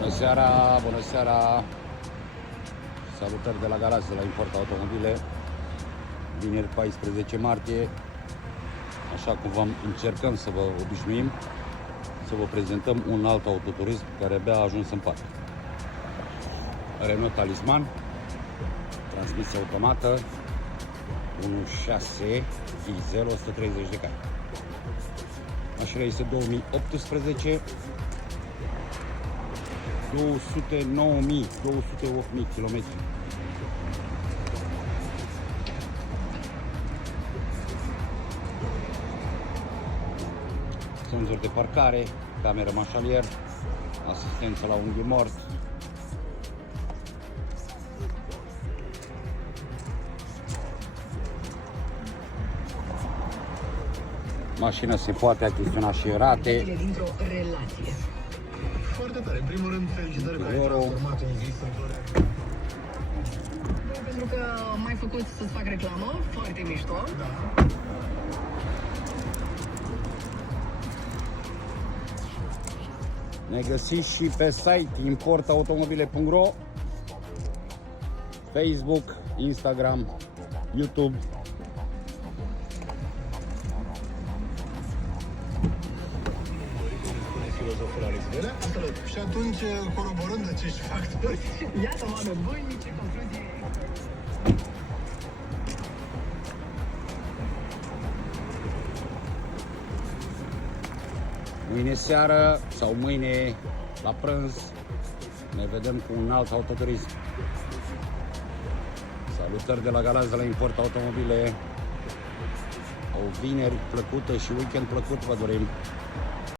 Bună seara, bună seara! Salutări de la Galați, de la Import Automobile. Vineri 14 martie. Așa cum încercăm să vă obișnuim, să vă prezentăm un alt autoturism care abia a ajuns în parc. Renault Talisman, transmisie automată, 1.6 diesel, 130 de cai. Mașina este 2018, 209.000, 208.000 km. Senzor de parcare, cameră mașalier, asistență la unghi mort. Mașina se poate achiziționa și rate. Dintr-o relație. Foarte tare. În primul rând, felicitări că ai transformat un vis într-o realitate. Pentru că m-ai făcut să-ți fac reclamă, foarte mișto. Da. Ne găsiți și pe site importautomobile.ro, Facebook, Instagram, YouTube. Filozoful Alex Velea. Și atunci, coroborând acești factori, Iată, oameni buni, ce concluzie. Mâine seară sau mâine la prânz ne vedem cu un alt autoturism. Salutări de la Galați, de la Import Automobile. O vineri plăcută și weekend plăcut vă dorim.